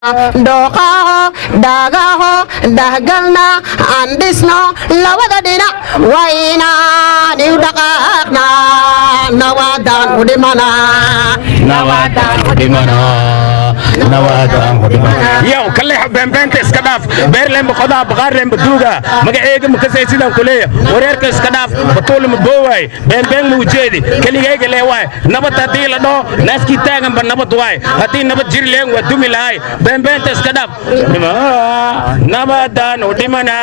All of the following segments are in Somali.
Dokaho, dagaho, dagalna, andisno, lawadadina, waina, niudakakna, nawadan udimana, nawadan udimana, nawadan udimana. Yo, kaleha bembente iskadaf, berlem bqada baqarlem bduga, magaceega makasay sidaan kuleeya, wareerka iskadaf, batul maboway, bembeng mujedi, kaligayga leeway, nabad hadii la dhaho, naaskii taagan ba nabad waay, hadii nabad jiri leen waa dumi lahay. Bembente iskadaf, nabadan udimana,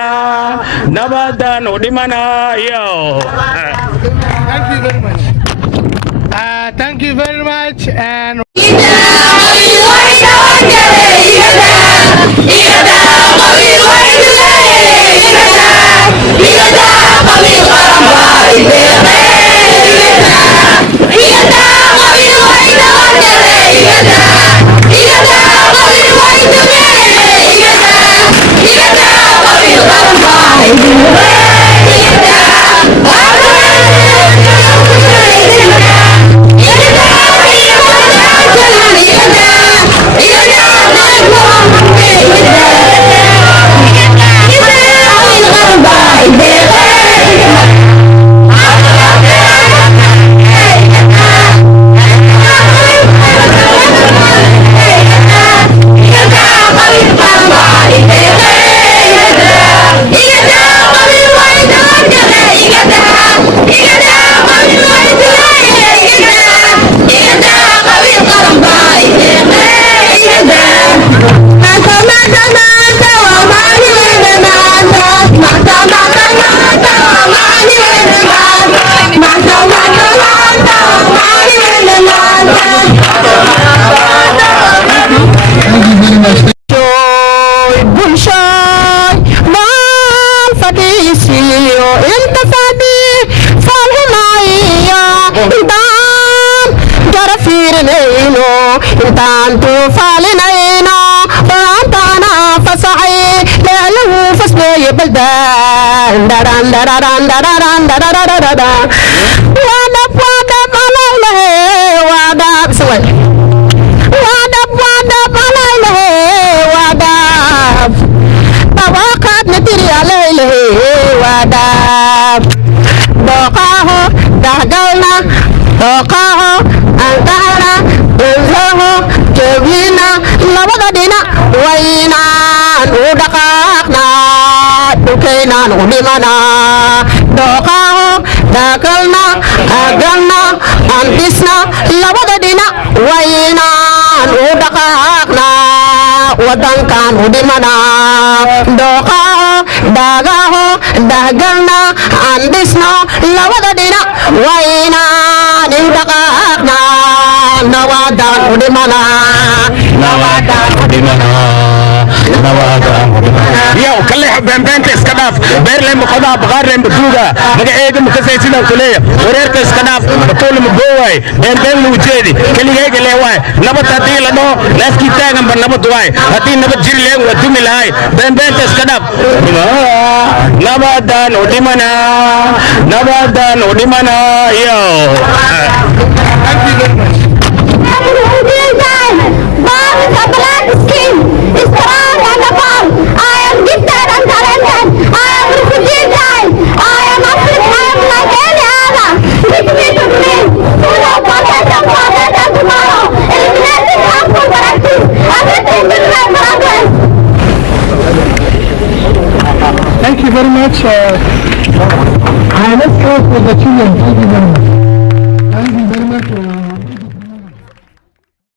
nabadan udimana. Yo. Thank you very much. Thank you very much. And intaantu faalinayno faantana fasaxay leelahu fasbeeye baldan daran dararan dararan darararara wadab alaylahe wadab saway wadab alaylahe wadab tawaqad natiri alaylahe wadab doqaho dahgalna doqaho antara Uzaho, Jawina, Lavadina, Wainan, Udakakna, Dukenan, Udimana, Dokaho, Dakalna, Agalna, Antisna, Lavadina, Wainan, Udakakna, Wadankan, Udimana, Dokaho, Dagaho, Dagalna, Antisna, Lavadina, Wainan, Udakakna. Nawadan udimana, nawadan udimana, nawadan udimana. Yo, kaleha bembente iskadaf, berlem bqada baqarlem bduga, magaceega makasay sidaan kuleeya, wareerka iskadaf, batul maboway, bembeng mujedi, kaligayga leeway, nabad hadii la dhaho, naaskii taagan ba nabad waay, hadii nabad jiri leen waa dumi lahay. Bembente iskadaf, nabadan udimana, nabadan udimana. Yo. thank you very much. Thank you very much. Let's go for the children. Thank you very much.